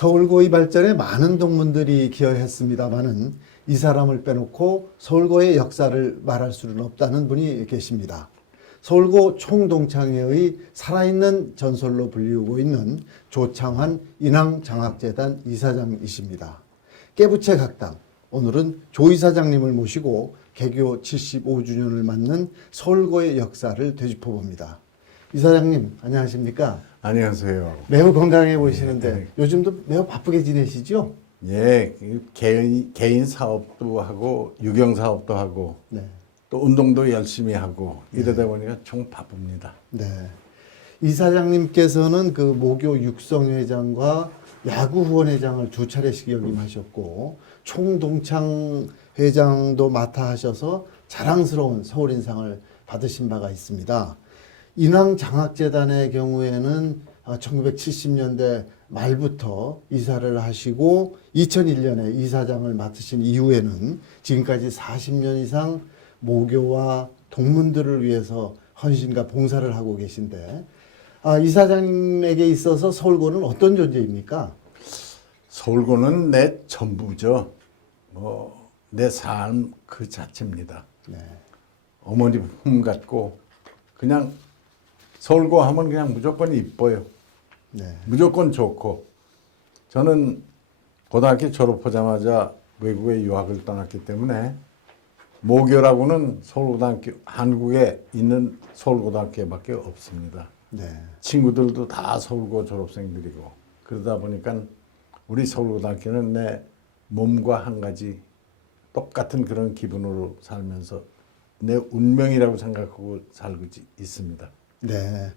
서울고의 발전에 많은 동문들이 기여했습니다마는 이 사람을 빼놓고 서울고의 역사를 말할 수는 없다는 분이 계십니다. 서울고 총동창회의 살아있는 전설로 불리우고 있는 조창환 인왕장학재단 이사장이십니다. 깨부채 각당, 오늘은 조 이사장님을 모시고 개교 75주년을 맞는 서울고의 역사를 되짚어봅니다. 이사장님 안녕하십니까? 안녕하세요. 매우 건강해 보이시는데 네. 요즘도 매우 바쁘게 지내시죠? 예, 개인 사업도 하고 유경 사업도 하고 네. 또 운동도 열심히 하고 이러다 보니까 총 바쁩니다. 네. 이사장님께서는 그 모교 육성회장과 야구후원회장을 두 차례씩 역임하셨고 총동창 회장도 맡아 하셔서 자랑스러운 서울인상을 받으신 바가 있습니다. 인왕장학재단의 경우에는 1970년대 말부터 이사를 하시고 2001년에 이사장을 맡으신 이후에는 지금까지 40년 이상 모교와 동문들을 위해서 헌신과 봉사를 하고 계신데 이사장님에게 있어서 서울고는 어떤 존재입니까? 서울고는 내 전부죠. 내 삶 그 자체입니다. 네. 어머니 품 같고 그냥 서울고 하면 그냥 무조건 이뻐요. 네. 무조건 좋고 저는 고등학교 졸업하자마자 외국에 유학을 떠났기 때문에 모교라고는 서울고등학교 한국에 있는 서울고등학교밖에 없습니다. 네. 친구들도 다 서울고 졸업생들이고 그러다 보니까 우리 서울고등학교는 내 몸과 한 가지 똑같은 그런 기분으로 살면서 내 운명이라고 생각하고 살고 있습니다. 네.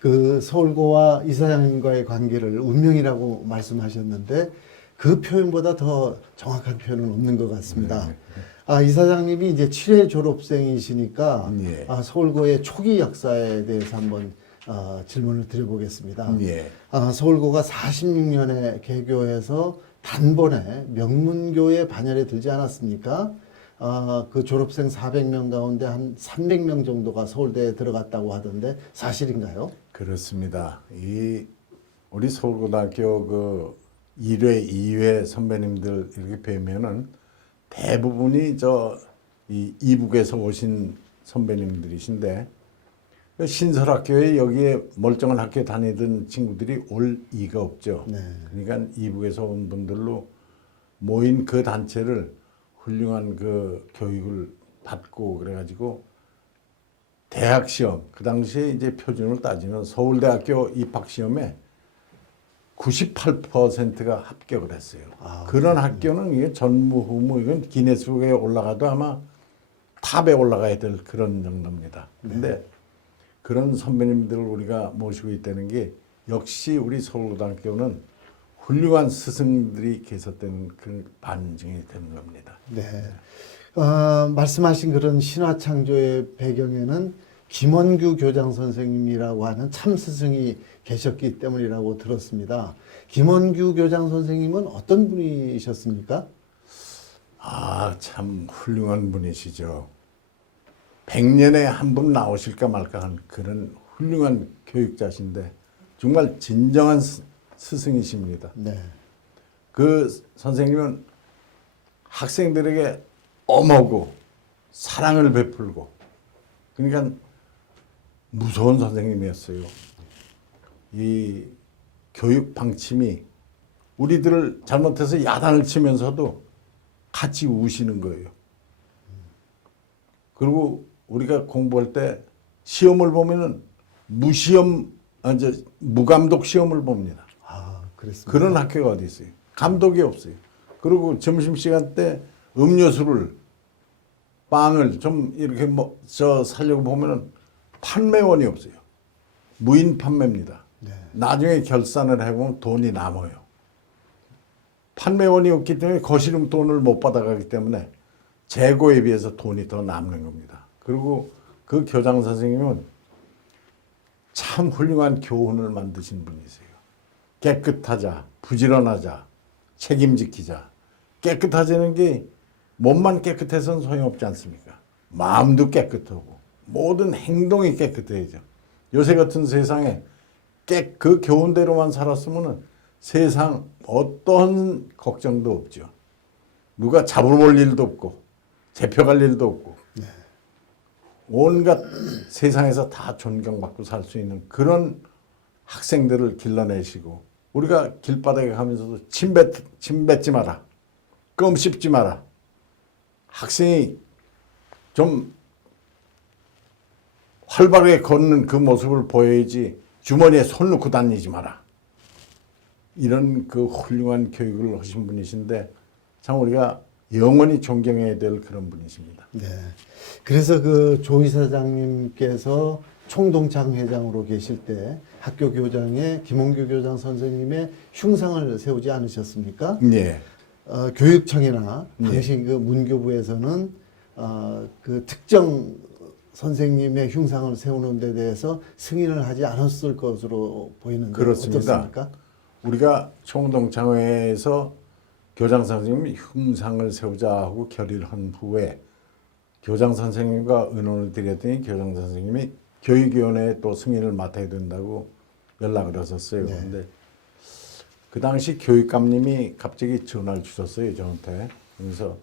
그 서울고와 이사장님과의 관계를 운명이라고 말씀하셨는데 그 표현보다 더 정확한 표현은 없는 것 같습니다. 이사장님이 이제 7회 졸업생이시니까 예. 서울고의 초기 역사에 대해서 한번 질문을 드려보겠습니다. 예. 서울고가 46년에 개교해서 단번에 명문교에 반열에 들지 않았습니까? 그 졸업생 400명 가운데 한 300명 정도가 서울대에 들어갔다고 하던데 사실인가요? 그렇습니다. 우리 서울고등학교 그 1회, 2회 선배님들 이렇게 뵈면은 대부분이 이북에서 오신 선배님들이신데 신설학교에 여기에 멀쩡한 학교에 다니던 친구들이 올 이가 없죠. 네. 그러니까 이북에서 온 분들로 모인 그 단체를 훌륭한 그 교육을 받고 그래가지고 대학 시험 그 당시에 이제 표준을 따지면 서울대학교 입학 시험에 98%가 합격을 했어요. 그런 학교는 이게 전무후무 이건 기네스북에 올라가도 아마 탑에 올라가야 될 그런 정도입니다. 그런데 그런 선배님들을 우리가 모시고 있다는 게 역시 우리 서울고등학교는 훌륭한 스승들이 계셨다는 그 반증이 되는 겁니다. 네. 말씀하신 그런 신화창조의 배경에는 김원규 교장 선생님이라고 하는 참 스승이 계셨기 때문이라고 들었습니다. 김원규 교장 선생님은 어떤 분이셨습니까? 참 훌륭한 분이시죠. 100년에 한 분 나오실까 말까 한 그런 훌륭한 교육자신데 정말 진정한 스승이십니다. 네. 그 선생님은 학생들에게 엄하고 사랑을 베풀고 그러니까 무서운 선생님이었어요. 이 교육 방침이 우리들을 잘못해서 야단을 치면서도 같이 우시는 거예요. 그리고 우리가 공부할 때 시험을 보면은 무감독 시험을 봅니다. 그랬습니다. 그런 학교가 어디 있어요? 감독이 없어요. 그리고 점심시간 때 음료수를, 빵을 좀 이렇게 사려고 보면은 판매원이 없어요. 무인 판매입니다. 네. 나중에 결산을 해보면 돈이 남아요. 판매원이 없기 때문에 거시름 돈을 못 받아가기 때문에 재고에 비해서 돈이 더 남는 겁니다. 그리고 그 교장 선생님은 참 훌륭한 교훈을 만드신 분이세요. 깨끗하자, 부지런하자, 책임지키자. 깨끗하자는 게 몸만 깨끗해서는 소용없지 않습니까? 마음도 깨끗하고 모든 행동이 깨끗해야죠. 요새 같은 세상에 그 교훈대로만 살았으면 세상 어떤 걱정도 없죠. 누가 잡아볼 일도 없고 잡혀갈 일도 없고 온갖 세상에서 다 존경받고 살 수 있는 그런 학생들을 길러내시고 우리가 길바닥에 가면서도 침 뱉지 마라. 껌 씹지 마라. 학생이 좀 활발하게 걷는 그 모습을 보여야지 주머니에 손 넣고 다니지 마라. 이런 그 훌륭한 교육을 하신 분이신데 참 우리가 영원히 존경해야 될 그런 분이십니다. 네. 그래서 그 조 이사장님께서 총동창 회장으로 계실 때 학교 교장에 김홍규 교장 선생님의 흉상을 세우지 않으셨습니까? 예. 교육청이나 네. 당시 그 문교부에서는 그 특정 선생님의 흉상을 세우는 데 대해서 승인을 하지 않았을 것으로 보이는데 그렇습니다. 어떻습니까? 우리가 총동창회에서 교장 선생님이 흉상을 세우자 하고 결의를 한 후에 교장 선생님과 의논을 드렸더니 교장 선생님이 교육위원회에 또 승인을 맡아야 된다고 연락을 하셨어요. 네. 그런데 그 당시 교육감님이 갑자기 전화를 주셨어요, 저한테. 그래서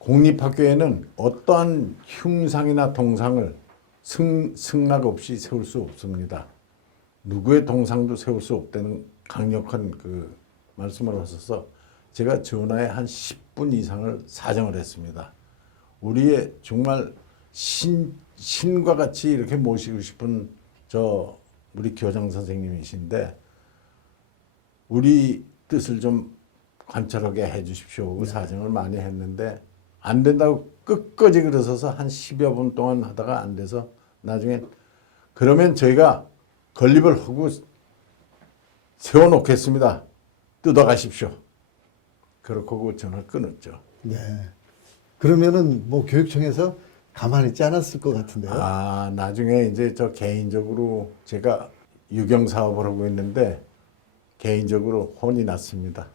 공립학교에는 어떠한 흉상이나 동상을 승낙 없이 세울 수 없습니다. 누구의 동상도 세울 수 없다는 강력한 그 말씀을 하셔서 제가 전화에 한 10분 이상을 사정을 했습니다. 우리의 정말 신과 같이 이렇게 모시고 싶은 우리 교장 선생님이신데 우리 뜻을 좀 관철하게 해 주십시오. 그 사정을 많이 했는데 안 된다고 끝까지 그러셔서 한 10여 분 동안 하다가 안 돼서 나중에 그러면 저희가 건립을 하고 세워놓겠습니다. 뜯어가십시오. 그렇게 하고 전화를 끊었죠. 네. 그러면은 뭐 교육청에서 가만히 있지 않았을 것 같은데요. 나중에 이제 저 개인적으로 제가 유경 사업을 하고 있는데 개인적으로 혼이 났습니다.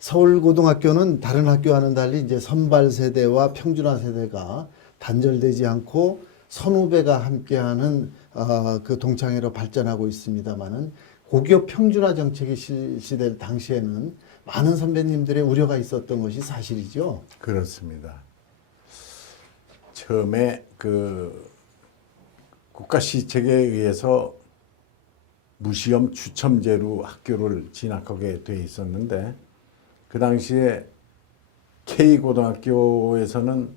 서울고등학교는 다른 학교와는 달리 이제 선발 세대와 평준화 세대가 단절되지 않고 선후배가 함께하는 그 동창회로 발전하고 있습니다만은 고교 평준화 정책이 실시될 당시에는 많은 선배님들의 우려가 있었던 것이 사실이죠. 그렇습니다. 처음에 그 국가 시책에 의해서 무시험 추첨제로 학교를 진학하게 돼 있었는데 그 당시에 K고등학교에서는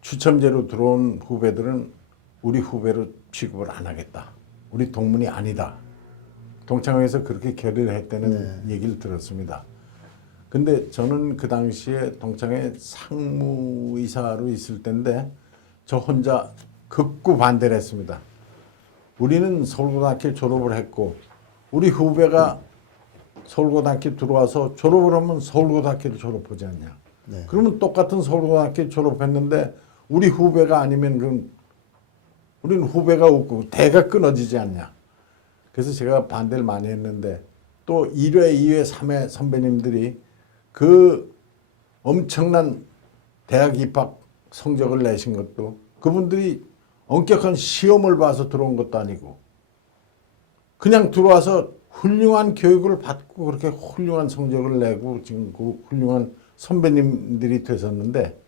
추첨제로 들어온 후배들은 우리 후배로 취급을 안 하겠다. 우리 동문이 아니다. 동창회에서 그렇게 결의를 했다는 얘기를 들었습니다. 근데 저는 그 당시에 동창회 상무이사로 있을 때인데 저 혼자 극구 반대를 했습니다. 우리는 서울고등학교 졸업을 했고 우리 후배가 서울고등학교 들어와서 졸업을 하면 서울고등학교를 졸업하지 않냐. 네. 그러면 똑같은 서울고등학교 졸업했는데 우리 후배가 아니면 그럼 우리는 후배가 없고 대가 끊어지지 않냐. 그래서 제가 반대를 많이 했는데 또 1회, 2회, 3회 선배님들이 그 엄청난 대학 입학 성적을 내신 것도 그분들이 엄격한 시험을 봐서 들어온 것도 아니고 그냥 들어와서 훌륭한 교육을 받고 그렇게 훌륭한 성적을 내고 지금 그 훌륭한 선배님들이 되셨는데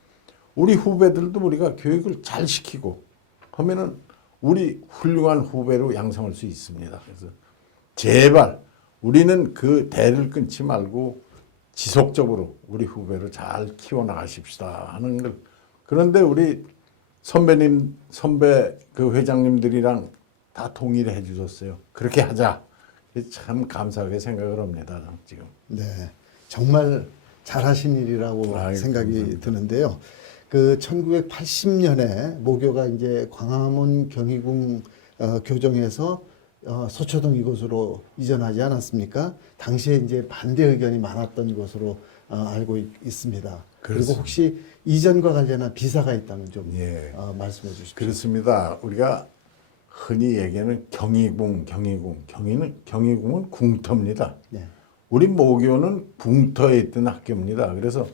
우리 후배들도 우리가 교육을 잘 시키고 하면은 우리 훌륭한 후배로 양성할 수 있습니다. 그래서 제발 우리는 그 대를 끊지 말고 지속적으로 우리 후배를 잘 키워나가십시다 하는 걸. 그런데 우리 선배 그 회장님들이랑 다 동의를 해 주셨어요. 그렇게 하자. 참 감사하게 생각을 합니다. 지금. 네. 정말 잘하신 일이라고 생각이 감사합니다. 드는데요. 그 1980년에 모교가 이제 광화문 경희궁 교정에서 서초동 이곳으로 이전하지 않았습니까? 당시에 이제 반대 의견이 많았던 것으로 알고 있습니다. 그리고 그렇습니다. 혹시 이전과 관련한 비사가 있다면 좀 예. 말씀해 주십시오. 그렇습니다. 우리가 흔히 얘기하는 경희궁은 궁터입니다. 네. 우리 모교는 궁터에 있던 학교입니다. 그래서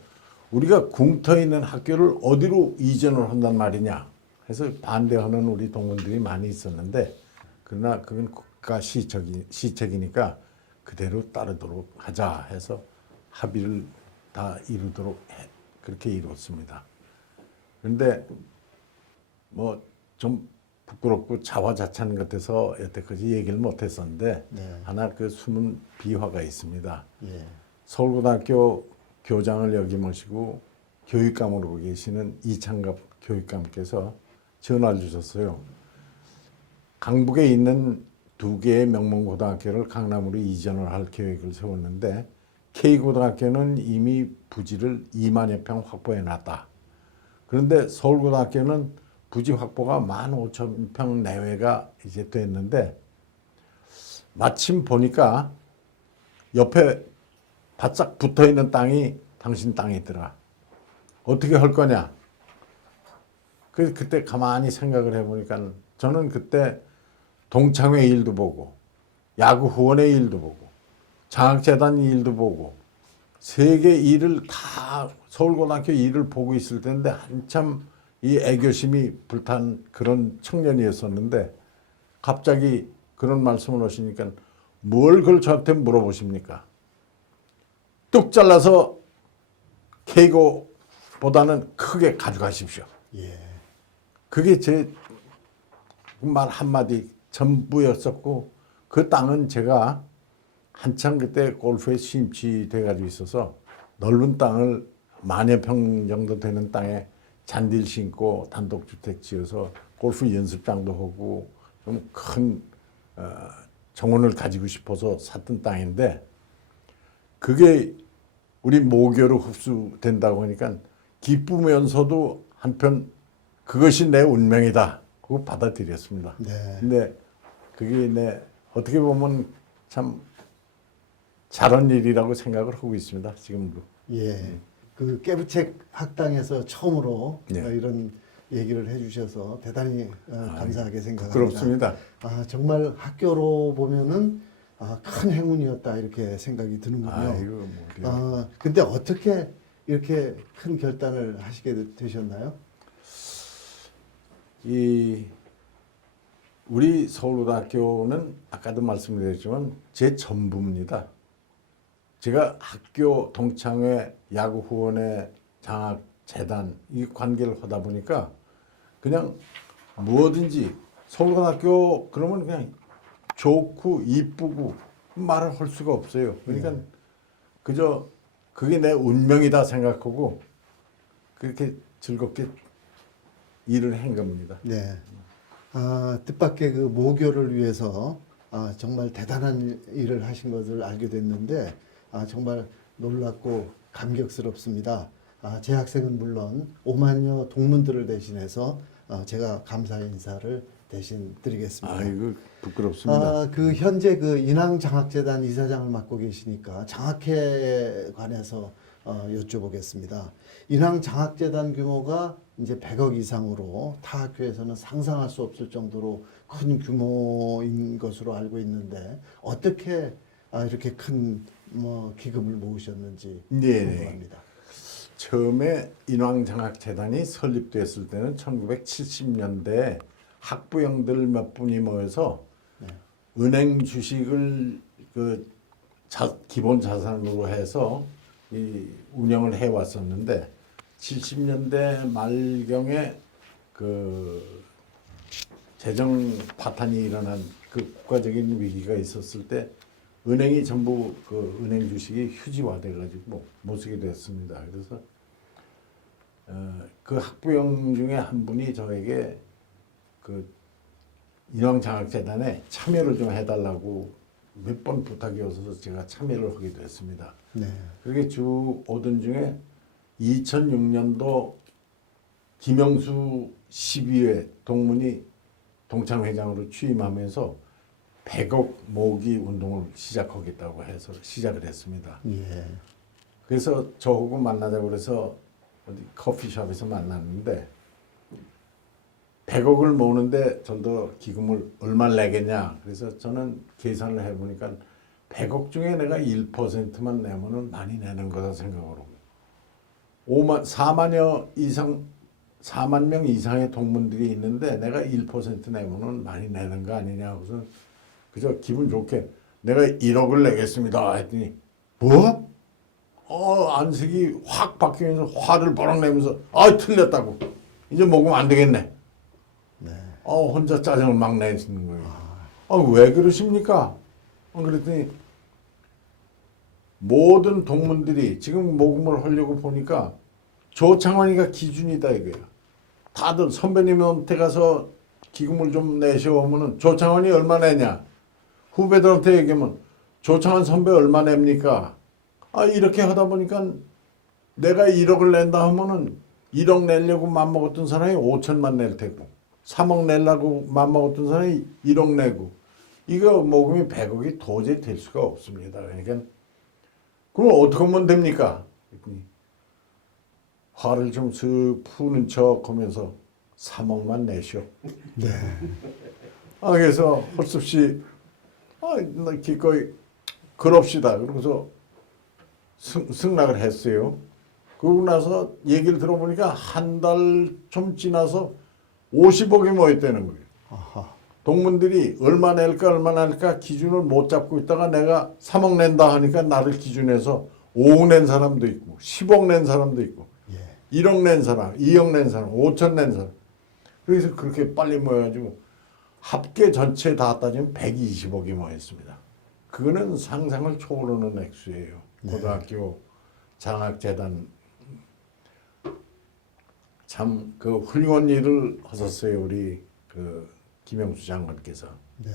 우리가 궁터에 있는 학교를 어디로 이전을 한단 말이냐 해서 반대하는 우리 동문들이 많이 있었는데 그러나 그건 국가 시책이니까 그대로 따르도록 하자 해서 합의를 다 이루도록 그렇게 이뤘습니다. 그런데 뭐 좀 부끄럽고 자화자찬 같아서 여태까지 얘기를 못했었는데 네. 하나 그 숨은 비화가 있습니다. 예. 서울고등학교 교장을 여기 모시고 교육감으로 계시는 이창갑 교육감께서 전화를 주셨어요. 강북에 있는 2개의 명문고등학교를 강남으로 이전을 할 계획을 세웠는데 K고등학교는 이미 부지를 2만여 평 확보해 놨다. 그런데 서울고등학교는 부지 확보가 15,000평 내외가 이제 됐는데 마침 보니까 옆에 바짝 붙어 있는 땅이 당신 땅이더라. 어떻게 할 거냐? 그래서 그때 가만히 생각을 해보니까 저는 그때 동창회 일도 보고 야구 후원의 일도 보고 장학재단 일도 보고 세계 일을 다 서울고등학교 일을 보고 있을 텐데 한참 이 애교심이 불탄 그런 청년이었었는데 갑자기 그런 말씀을 하시니까 뭘 그걸 저한테 물어보십니까? 뚝 잘라서 K고보다는 크게 가져가십시오. 예. 그게 제 말 한마디 전부였었고 그 땅은 제가 한참 그때 골프에 심취돼 가지고 있어서 넓은 땅을 10,000여 평 정도 되는 땅에 잔디를 심고 단독주택 지어서 골프 연습장도 하고 좀 큰 정원을 가지고 싶어서 샀던 땅인데 그게 우리 모교로 흡수된다고 하니까 기쁘면서도 한편 그것이 내 운명이다. 그거 받아들였습니다. 네. 근데 그게 어떻게 보면 참 잘한 일이라고 생각을 하고 있습니다. 지금도. 예. 그 깨부책 학당에서 처음으로 네. 이런 얘기를 해주셔서 대단히 감사하게 생각합니다. 부끄럽습니다. 정말 학교로 보면은 큰 행운이었다 이렇게 생각이 드는군요. 이거 뭐 근데 어떻게 이렇게 큰 결단을 하시게 되셨나요? 우리 서울고등학교는 아까도 말씀드렸지만 제 전부입니다. 제가 학교 동창회 야구 후원회 장학 재단 이 관계를 하다 보니까 그냥 뭐든지 서울고등학교 그러면 그냥 좋고 이쁘고 말을 할 수가 없어요. 그러니까 그저 그게 내 운명이다 생각하고 그렇게 즐겁게 일을 한 겁니다. 네. 뜻밖의 그 모교를 위해서 정말 대단한 일을 하신 것을 알게 됐는데 정말 놀랍고 감격스럽습니다. 제 학생은 물론 5만여 동문들을 대신해서 제가 감사 인사를 대신 드리겠습니다. 이거 부끄럽습니다. 그 현재 그 인왕장학재단 이사장을 맡고 계시니까 장학회에 관해서 여쭤보겠습니다. 인왕장학재단 규모가 이제 100억 이상으로 타 학교에서는 상상할 수 없을 정도로 큰 규모인 것으로 알고 있는데 어떻게 이렇게 큰 기금을 모으셨는지 궁금합니다. 처음에 인왕장학재단이 설립됐을 때는 1970년대 학부형들 몇 분이 모여서 은행 주식을 기본 자산으로 해서 운영을 해왔었는데 70년대 말경에 그 재정 파탄이 일어난 그 국가적인 위기가 있었을 때 은행이 전부 그 은행 주식이 휴지화돼 가지고 못 쓰게 됐습니다. 그래서 그 학부형 중에 한 분이 저에게 그 인왕장학재단에 참여를 좀 해달라고 몇 번 부탁이 와서 제가 참여를 하게 됐습니다. 네. 그렇게 쭉 오던 중에 2006년도 김영수 12회 동문이 동창회장으로 취임하면서 100억 모으기 운동을 시작하겠다고 해서 시작을 했습니다. 예. 그래서 저하고 만나자고 그래서 어디 커피숍에서 만났는데 100억을 모으는데 저도 기금을 얼마를 내겠냐. 그래서 저는 계산을 해보니까 100억 중에 내가 1%만 내면은 많이 내는 거다 생각을 하고 4만 명 이상의 동문들이 있는데 내가 1% 내면은 많이 내는 거 아니냐. 그래서 그저 기분 좋게 내가 1억을 내겠습니다 했더니 뭐? 안색이 확 바뀌면서 화를 버럭 내면서 틀렸다고. 이제 먹으면 안 되겠네. 혼자 짜증을 막 내시는 거예요. 왜 그러십니까? 그랬더니 모든 동문들이 지금 모금을 하려고 보니까 조창환이가 기준이다 이거야. 다들 선배님한테 가서 기금을 좀 내시오 하면은 조창환이 얼마 내냐? 후배들한테 얘기하면 조창환 선배 얼마 냅니까? 이렇게 하다 보니까 내가 1억을 낸다 하면은 1억 내려고 맘먹었던 사람이 5천만 낼 테고 3억 내려고 맘먹었던 사람이 1억 내고 이거 모금이 100억이 도저히 될 수가 없습니다. 그러니까 그럼 어떻게 하면 됩니까? 화를 좀 슥 푸는 척 하면서 3억만 내시오. 네. 그래서 할 수 없이 기꺼이 그럽시다. 그러고서 승낙을 했어요. 그러고 나서 얘기를 들어보니까 한 달 좀 지나서 50억이 모였다는 거예요. 아하. 동문들이 얼마 낼까 기준을 못 잡고 있다가 내가 3억 낸다 하니까 나를 기준해서 5억 낸 사람도 있고 10억 낸 사람도 있고 1억 낸 사람, 2억 낸 사람, 5천 낸 사람. 그래서 그렇게 빨리 모여가지고 합계 전체 다 따지면 120억이 모였습니다. 그거는 상상을 초월하는 액수예요. 고등학교 장학재단 참 그 훌륭한 일을 하셨어요. 우리 그 김영수 장관께서. 네.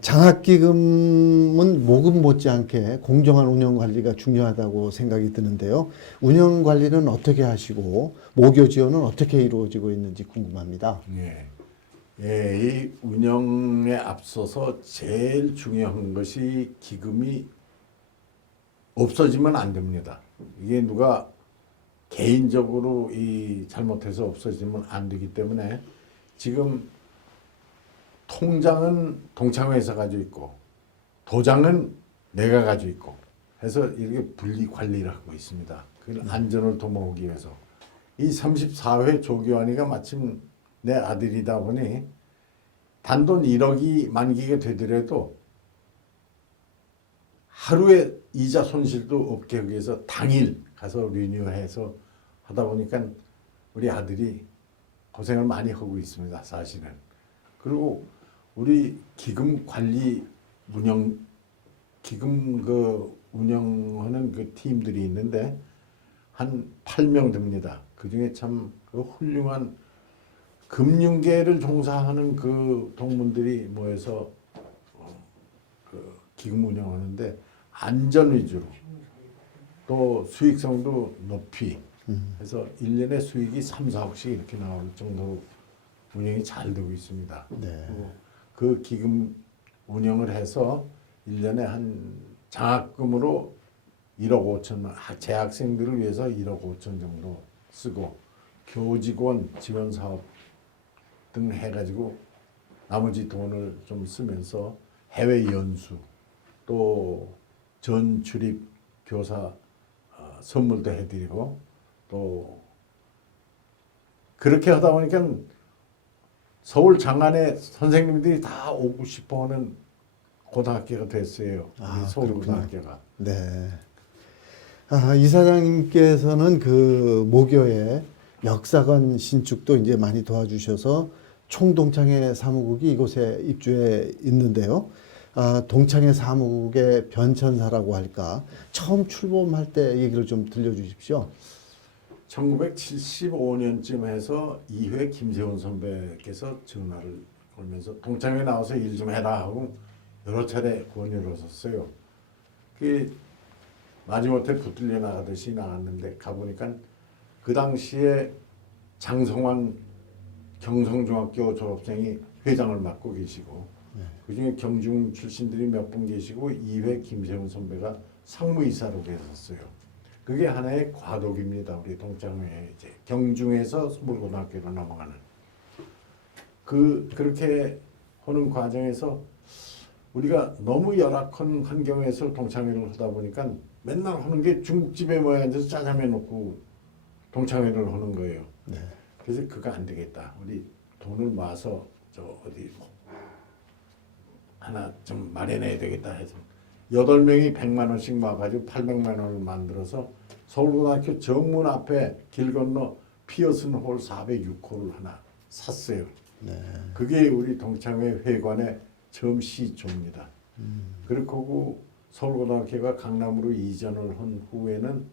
장학기금은 모금 못지않게 공정한 운영 관리가 중요하다고 생각이 드는데요. 운영 관리는 어떻게 하시고 모교 지원은 어떻게 이루어지고 있는지 궁금합니다. 이 운영에 앞서서 제일 중요한 것이 기금이 없어지면 안 됩니다. 이게 누가 개인적으로 잘못해서 없어지면 안 되기 때문에 지금 통장은 동창회에서 가지고 있고 도장은 내가 가지고 있고 해서 이렇게 분리 관리를 하고 있습니다. 그 안전을 도모하기 위해서. 이 34회 조교환이가 마침 내 아들이다 보니 단돈 1억이 만기가 되더라도 하루에 이자 손실도 없게 하기 위해서 당일 가서 리뉴해서 하다 보니까 우리 아들이 고생을 많이 하고 있습니다. 사실은. 그리고 우리 기금 관리 기금 운영하는 그 팀들이 있는데 한 8명 됩니다. 그 중에 참 그 훌륭한 금융계를 종사하는 그 동문들이 모여서 그 기금 운영하는데 안전 위주로 또 수익성도 높이 해서 1년에 수익이 3, 4억씩 이렇게 나올 정도로 운영이 잘 되고 있습니다. 네. 그 기금 운영을 해서 1년에 한 장학금으로 1억 5천만, 재학생들을 위해서 1억 5천 정도 쓰고 교직원 지원 사업 등 해가지고 나머지 돈을 좀 쓰면서 해외 연수 또 전출입 교사 선물도 해드리고 또 그렇게 하다 보니까 서울 장안에 선생님들이 다 오고 싶어하는 고등학교가 됐어요. 우리 서울고등학교가. 네. 이사장님께서는 그 모교의 역사관 신축도 이제 많이 도와주셔서 총동창회 사무국이 이곳에 입주해 있는데요. 동창회 사무국의 변천사라고 할까? 처음 출범할 때 얘기를 좀 들려주십시오. 1975년쯤 해서 2회 김세훈 선배께서 전화를 걸면서 동창회 나와서 일 좀 해라 하고 여러 차례 권유를 하셨어요. 그 마지못해 붙들려 나가듯이 나갔는데 가보니까 그 당시에 장성환 경성중학교 졸업생이 회장을 맡고 계시고 그중에 경중 출신들이 몇 분 계시고 2회 김세훈 선배가 상무이사로 계셨어요. 그게 하나의 과도기입니다. 우리 동창회 이제 경중에서 서울고등학교로 넘어가는 그렇게 하는 과정에서 우리가 너무 열악한 환경에서 동창회를 하다 보니까 맨날 하는 게 중국집에 모여 앉아서 짜장면 놓고 동창회를 하는 거예요. 네. 그래서 그거 안 되겠다. 우리 돈을 모아서 저 어디 하나 좀 마련해야 되겠다 해서 8명이 100만 원씩 모아가지고 800만 원을 만들어서 서울고등학교 정문 앞에 길 건너 피어슨 홀 406호를 하나 샀어요. 네. 그게 우리 동창회 회관의 처음 시초입니다. 그렇고 서울고등학교가 강남으로 이전을 한 후에는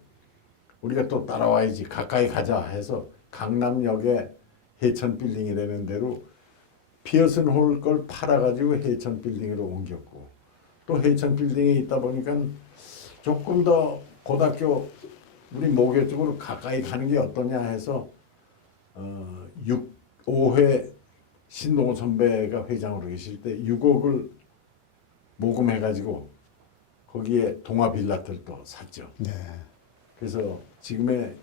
우리가 또 따라와야지 가까이 가자 해서 강남역에 해천 빌딩이 되는 대로 피어슨 홀 걸 팔아가지고 해천 빌딩으로 옮겼고 또 해천 빌딩에 있다 보니까 조금 더 고등학교 우리 모교 쪽으로 가까이 가는 게 어떠냐 해서 5회 신동호 선배가 회장으로 계실 때 6억을 모금해가지고 거기에 동아 빌라들도 샀죠. 네. 그래서 지금의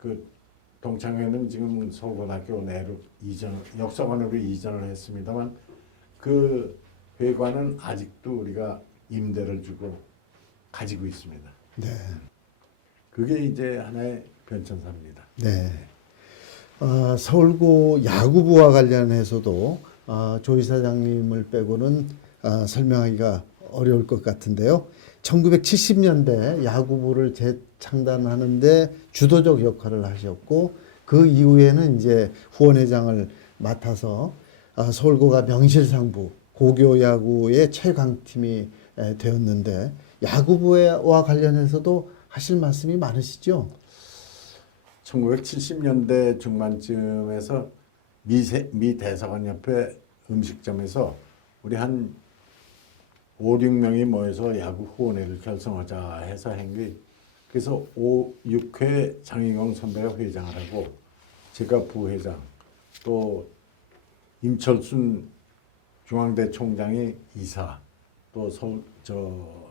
그 동창회는 지금 서울고등학교 내로 역사관으로 이전을 했습니다만 그 회관은 아직도 우리가 임대를 주고 가지고 있습니다. 네. 그게 이제 하나의 변천사입니다. 네. 서울고 야구부와 관련해서도 조 이사장님을 빼고는 설명하기가 어려울 것 같은데요. 1970년대 야구부를 재창단하는데 주도적 역할을 하셨고 그 이후에는 이제 후원회장을 맡아서 서울고가 명실상부 고교 야구의 최강팀이 되었는데 야구부와 관련해서도 하실 말씀이 많으시죠? 1970년대 중반쯤에서 미 대사관 옆에 음식점에서 우리 한 5, 6명이 모여서 야구 후원회를 결성하자 해서 한 게 그래서 6회 장희광 선배가 회장을 하고 제가 부회장 또 임철순 중앙대 총장이 이사 또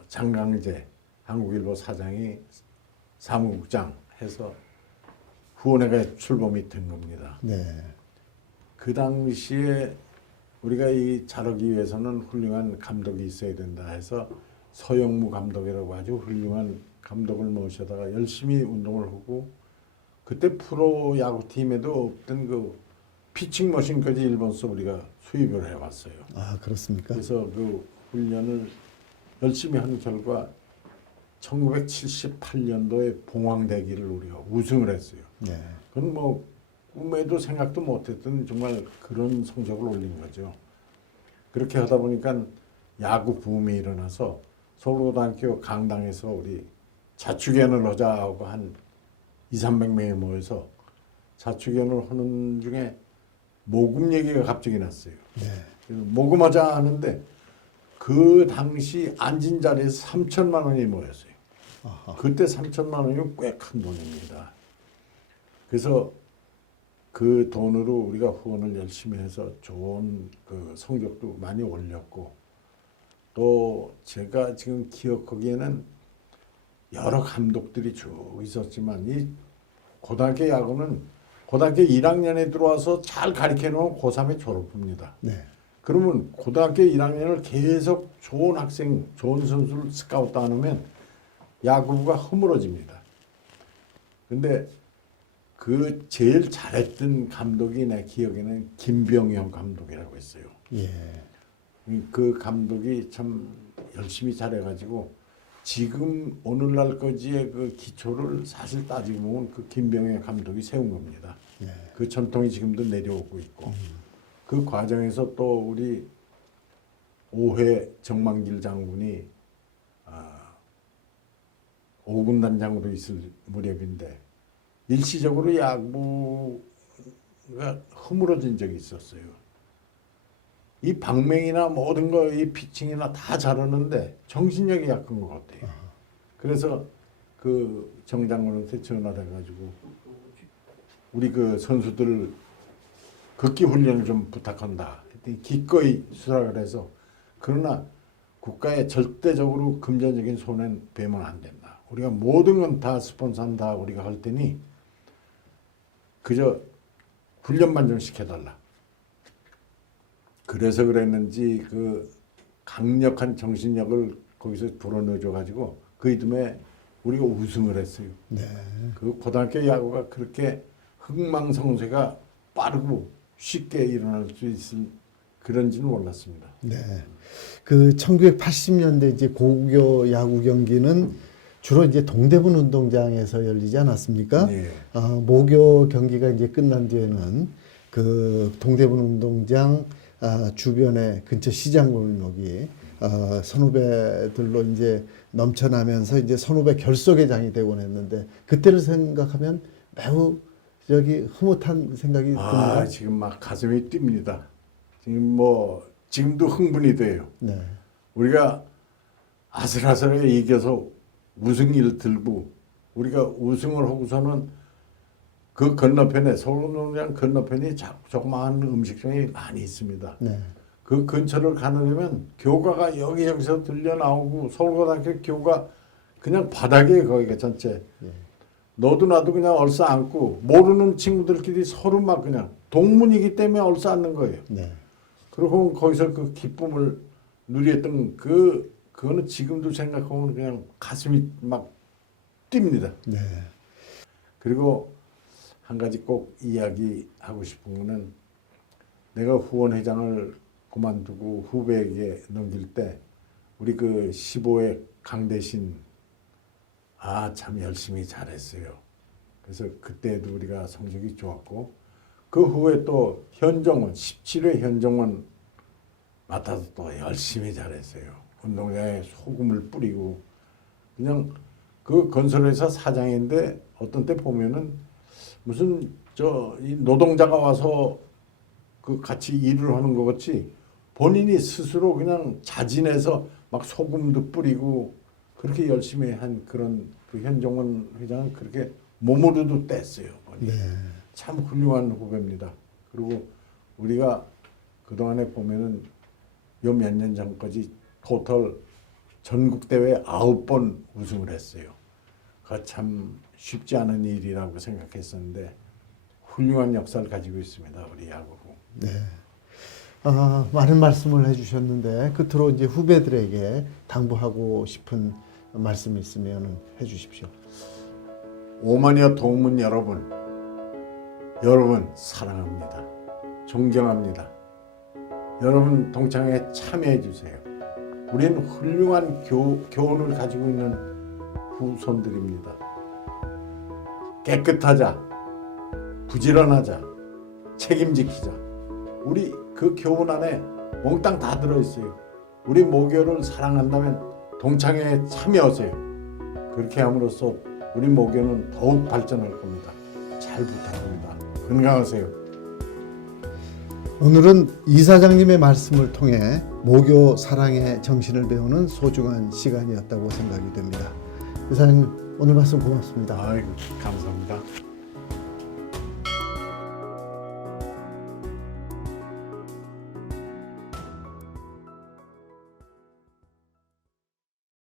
장강재 한국일보 사장이 사무국장 해서 후원회가 출범이 된 겁니다. 네. 그 당시에 우리가 이 잘하기 위해서는 훌륭한 감독이 있어야 된다 해서 서영무 감독이라고 아주 훌륭한 감독을 모셔다가 열심히 운동을 하고 그때 프로 야구팀에도 없던 그 피칭 머신까지 일본서 우리가 수입을 해왔어요. 아, 그렇습니까? 그래서 그 훈련을 열심히 한 결과 1978년도에 봉황대기를 우리가 우승을 했어요. 네. 그건 뭐 꿈에도 생각도 못했던 정말 그런 성적을 올린 거죠. 그렇게 하다 보니까 야구 붐이 일어나서 서울고등학교 강당에서 우리 자축연을 하자고 한 200~300명이 모여서 자축연을 하는 중에 모금 얘기가 갑자기 났어요. 네. 그래서 모금하자 하는데 그 당시 앉은 자리에서 3천만 원이 모였어요. 아하. 그때 3천만 원이 꽤 큰 돈입니다. 그래서 그 돈으로 우리가 후원을 열심히 해서 좋은 그 성적도 많이 올렸고 또 제가 지금 기억하기에는 여러 감독들이 쭉 있었지만 이 고등학교 야구는 고등학교 1학년에 들어와서 잘 가르쳐 놓으면 고3에 졸업합니다. 네. 그러면 고등학교 1학년을 계속 좋은 학생, 좋은 선수를 스카우트 안 하면 야구부가 허물어집니다. 근데 그 제일 잘했던 감독이 내 기억에는 김병영 감독이라고 있어요. 예. 그 감독이 참 열심히 잘해가지고 지금 오늘날까지의 그 기초를 사실 따지고 보면 그 김병영 감독이 세운 겁니다. 예. 그 전통이 지금도 내려오고 있고 그 과정에서 또 우리 5회 정만길 장군이 5군 단장으로 있을 무렵인데 일시적으로 야구가 허물어진 적이 있었어요. 이 방맹이나 모든 거, 이 피칭이나 다 잘하는데 정신력이 약한 것 같아요. 그래서 그 정 장군한테 전화를 해가지고 우리 그 선수들 극기 훈련을 좀 부탁한다. 했더니 기꺼이 수락을 해서 그러나 국가에 절대적으로 금전적인 손해는 배면 안 된다. 우리가 모든 건 다 스폰서한다 우리가 할 테니 그저 훈련만 좀 시켜달라. 그래서 그랬는지 그 강력한 정신력을 거기서 불어넣어줘 가지고 그 이듬해 우리가 우승을 했어요. 네. 그 고등학교 야구가 그렇게 흥망성쇠가 빠르고 쉽게 일어날 수 있을 그런지는 몰랐습니다. 네. 그 1980년대 이제 고교 야구 경기는 주로 이제 동대문 운동장에서 열리지 않았습니까? 네. 모교 경기가 이제 끝난 뒤에는 그 동대문 운동장 주변에 근처 시장 골목이 선후배들로 이제 넘쳐나면서 이제 선후배 결속의 장이 되곤 했는데 그때를 생각하면 매우 저기 흐뭇한 생각이 듭니다. 지금 막 가슴이 뜁니다. 지금도 흥분이 돼요. 네. 우리가 아슬아슬하게 이겨서 우승을 들고 우리가 우승을 하고서는 그 건너편에 서울운동장 건너편이 조그마한 음식점이 많이 있습니다. 네. 그 근처를 가려면 교가가 여기저기서 들려 나오고 서울고등학교 교가 그냥 바닥에 거기가 전체. 너도 나도 그냥 얼싸안고 모르는 친구들끼리 서로 막 그냥 동문이기 때문에 얼싸안는 거예요. 네. 그리고 거기서 그 기쁨을 누렸던 그거는 지금도 생각하면 그냥 가슴이 막 뜁니다. 네. 그리고 한 가지 꼭 이야기하고 싶은 거는 내가 후원회장을 그만두고 후배에게 넘길 때 우리 그 15회 강대신 참 열심히 잘했어요. 그래서 그때도 우리가 성적이 좋았고 그 후에 또 현정원 17회 현정원 맡아서 또 열심히 잘했어요. 운동장에 소금을 뿌리고 그냥 그 건설회사 사장인데 어떤 때 보면은 무슨 이 노동자가 와서 그 같이 일을 하는 것 같이 본인이 스스로 그냥 자진해서 막 소금도 뿌리고 그렇게 열심히 한 그런 그 현정원 회장은 그렇게 몸으로도 뗐어요. 보니. 네. 참 훌륭한 후배입니다. 그리고 우리가 그동안에 보면은 요 몇 년 전까지 토탈 전국대회 9번 우승을 했어요. 그거 참 쉽지 않은 일이라고 생각했었는데 훌륭한 역사를 가지고 있습니다. 우리 야구부. 네. 많은 말씀을 해주셨는데 끝으로 이제 후배들에게 당부하고 싶은 말씀이 있으면 해주십시오. 오마니아 동문 여러분 사랑합니다. 존경합니다. 여러분 동창회에 참여해 주세요. 우리는 훌륭한 교훈을 가지고 있는 후손들입니다. 깨끗하자, 부지런하자, 책임지키자. 우리 그 교훈 안에 몽땅 다 들어있어요. 우리 모교를 사랑한다면 동창회에 참여하세요. 그렇게 함으로써 우리 모교는 더욱 발전할 겁니다. 잘 부탁합니다. 건강하세요. 오늘은 이사장님의 말씀을 통해 모교 사랑의 정신을 배우는 소중한 시간이었다고 생각이 됩니다. 이사장님 오늘 말씀 고맙습니다. 아이고, 감사합니다.